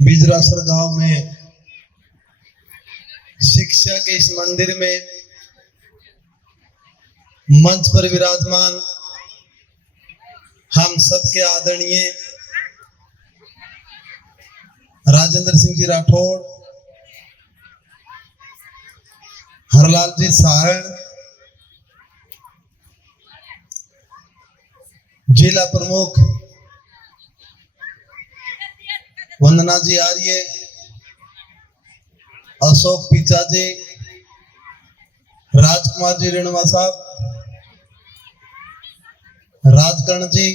बिजरासर गांव में शिक्षा के इस मंदिर में मंच पर विराजमान हम सबके आदरणीय राजेंद्र सिंह जी राठौड़, हरलाल जी साहड़, जिला प्रमुख वंदना जी आर्य, अशोक पिचा जी, राजकुमार जी रेणुमा साहब, राजकर्ण जी,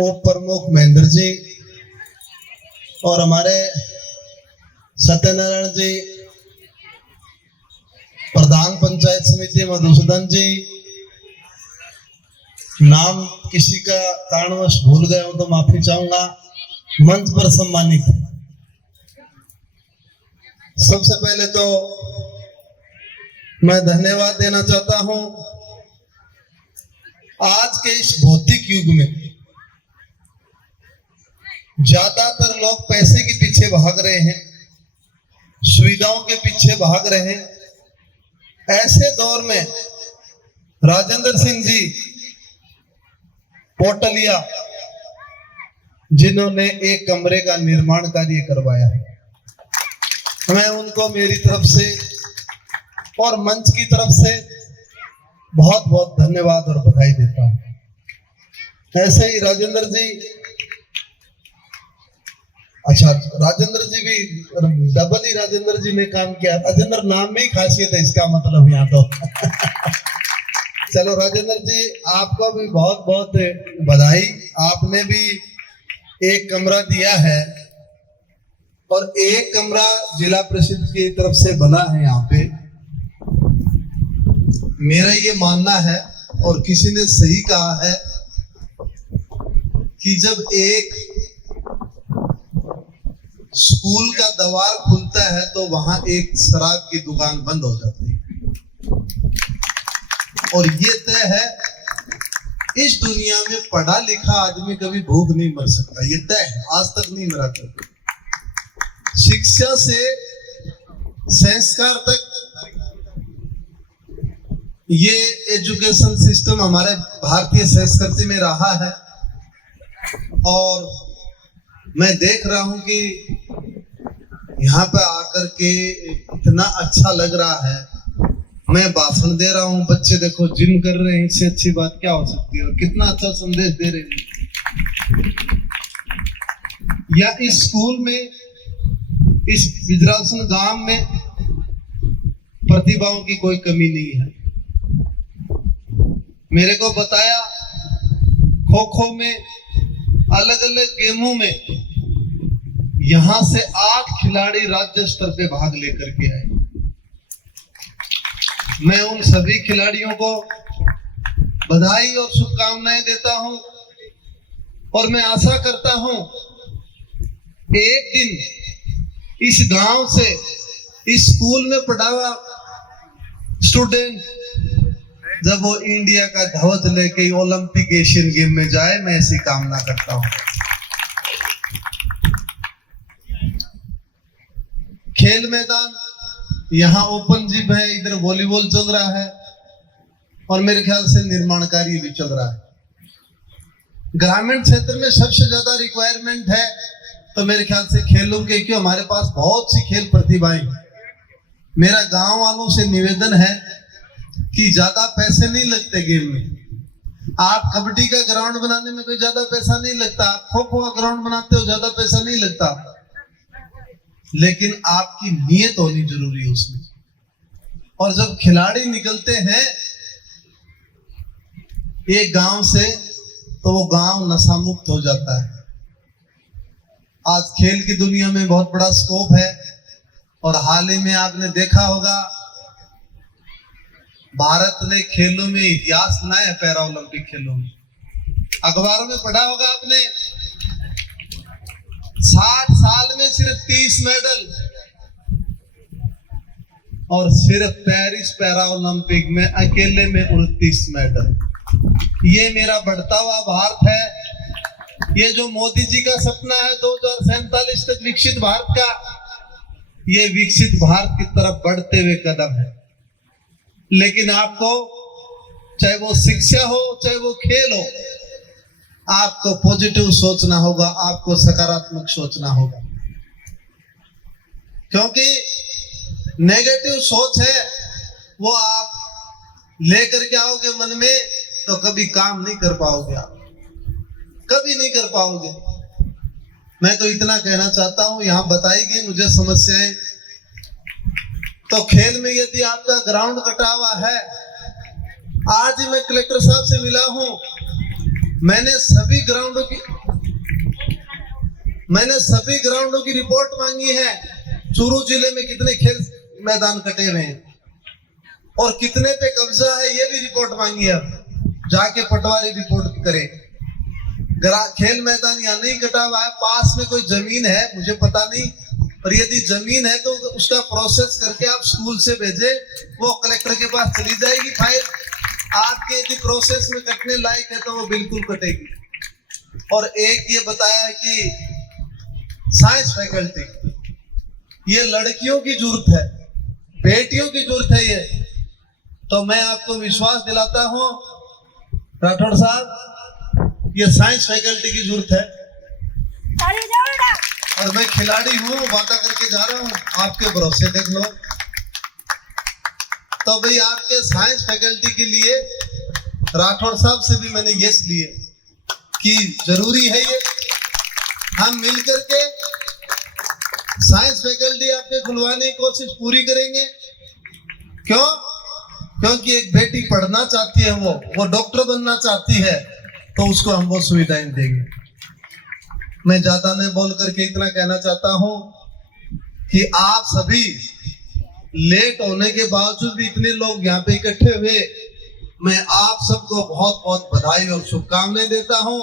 उप प्रमुख महेंद्र जी और हमारे सत्यनारायण जी, प्रधान पंचायत समिति मधुसूदन जी, नाम किसी का कारणवश भूल गए हो तो माफी चाहूंगा। मंच पर सम्मानित सबसे पहले तो मैं धन्यवाद देना चाहता हूं। आज के इस भौतिक युग में ज्यादातर लोग पैसे के पीछे भाग रहे हैं, सुविधाओं के पीछे भाग रहे हैं। ऐसे दौर में राजेंद्र सिंह जी पोटलिया, जिन्होंने एक कमरे का निर्माण कार्य करवाया है, मैं उनको मेरी तरफ से और मंच की तरफ से बहुत बहुत धन्यवाद और बधाई देता हूं। ऐसे ही राजेंद्र जी, अच्छा राजेंद्र जी भी डबल ही राजेंद्र जी ने काम किया। राजेंद्र नाम में ही खासियत है इसका मतलब यहाँ तो चलो राजेंद्र जी आपको भी बहुत बहुत बधाई। आपने भी एक कमरा दिया है और एक कमरा जिला परिषद की तरफ से बना है। यहाँ पे मेरा ये मानना है और किसी ने सही कहा है कि जब एक स्कूल का द्वार खुलता है तो वहां एक शराब की दुकान बंद हो जाती है। और ये तय है इस दुनिया में पढ़ा लिखा आदमी कभी भूख नहीं मर सकता, ये तय है, आज तक नहीं मरा कभी। शिक्षा से संस्कार तक ये एजुकेशन सिस्टम हमारे भारतीय संस्कृति में रहा है। और मैं देख रहा हूं कि यहाँ पे आकर के इतना अच्छा लग रहा है। मैं भाषण दे रहा हूँ, बच्चे देखो जिम कर रहे हैं, इससे अच्छी बात क्या हो सकती है। और कितना अच्छा संदेश दे रहे हैं। या इस स्कूल में, इस बिजरासन गांव में प्रतिभाओं की कोई कमी नहीं है। मेरे को बताया खो खो में, अलग अलग गेमों में यहां से 8 खिलाड़ी राज्य स्तर पे भाग लेकर के आए। मैं उन सभी खिलाड़ियों को बधाई और शुभकामनाएं देता हूं और मैं आशा करता हूं एक दिन इस गांव से, इस स्कूल में पढ़ा हुआ स्टूडेंट जब वो इंडिया का ध्वज लेके ओलंपिक एशियन गेम में जाए, मैं ऐसी कामना करता हूं। खेल मैदान यहाँ ओपन जिम है, इधर वॉलीबॉल चल रहा है और मेरे ख्याल से निर्माण कार्य भी चल रहा है। ग्रामीण क्षेत्र में सबसे ज्यादा रिक्वायरमेंट है तो मेरे ख्याल से खेलों के, क्यों हमारे पास बहुत सी खेल प्रतिभाएं। मेरा गांव वालों से निवेदन है कि ज्यादा पैसे नहीं लगते गेम में। आप कबड्डी का ग्राउंड बनाने में कोई ज्यादा पैसा नहीं लगता, आप खो खो का ग्राउंड बनाते हो ज्यादा पैसा नहीं लगता, लेकिन आपकी नीयत होनी जरूरी है उसमें। और जब खिलाड़ी निकलते हैं एक गांव से तो वो गांव नशा मुक्त हो जाता है। आज खेल की दुनिया में बहुत बड़ा स्कोप है और हाल ही में आपने देखा होगा भारत ने खेलों में इतिहास बनाया है। पैरा ओलंपिक खेलों में अखबारों में पढ़ा होगा आपने, 60 साल में सिर्फ 30 मेडल और सिर्फ पेरिस पैरा ओलंपिक में अकेले में 29 मेडल। ये मेरा बढ़ता हुआ भारत है। ये जो मोदी जी का सपना है 2047 तक विकसित भारत का, ये विकसित भारत की तरफ बढ़ते हुए कदम है। लेकिन आपको, चाहे वो शिक्षा हो चाहे वो खेल हो, आपको पॉजिटिव सोचना होगा, आपको सकारात्मक सोचना होगा। क्योंकि नेगेटिव सोच है वो आप लेकर के आओगे मन में तो कभी काम नहीं कर पाओगे, आप कभी नहीं कर पाओगे। मैं तो इतना कहना चाहता हूं, यहां बताई गई मुझे समस्याएं, तो खेल में यदि आपका ग्राउंड कटा हुआ है, आज ही मैं कलेक्टर साहब से मिला हूं, मैंने सभी ग्राउंडों की रिपोर्ट मांगी है। चूरू जिले में कितने खेल मैदान कटे हुए हैं और कितने पे कब्जा है, ये भी रिपोर्ट मांगी है। जाके पटवारी रिपोर्ट करे। खेल मैदान यहाँ नहीं कटा हुआ है, पास में कोई जमीन है, मुझे पता नहीं, पर यदि जमीन है तो उसका प्रोसेस करके आप स्कूल से भेजे, वो कलेक्टर के पास चली जाएगी फाइल। आपके यदि प्रोसेस में कटने लायक है तो वो बिल्कुल कटेगी। और एक ये बताया है कि साइंस फैकल्टी, ये लड़कियों की जरूरत है, बेटियों की जरूरत है ये। तो मैं आपको विश्वास दिलाता हूं राठौड़ साहब, ये साइंस फैकल्टी की जरूरत है। और मैं खिलाड़ी हूं, वादा करके जा रहा हूं, आपके भरोसे देख लो। तो भाई आपके साइंस फैकल्टी के लिए राठौड़ साहब से भी मैंने यस लिए कि जरूरी है ये, हम मिलकर के साइंस फैकल्टी आपके खुलवाने की कोशिश पूरी करेंगे। क्यों? क्योंकि एक बेटी पढ़ना चाहती है, वो डॉक्टर बनना चाहती है, तो उसको हम वो सुविधाएं देंगे। मैं ज्यादा नहीं बोल करके इतना कहना चाहता हूं कि आप सभी लेट होने के बावजूद भी इतने लोग यहाँ पे इकट्ठे हुए, मैं आप सबको बहुत बहुत बधाई और शुभकामनाएं देता हूं।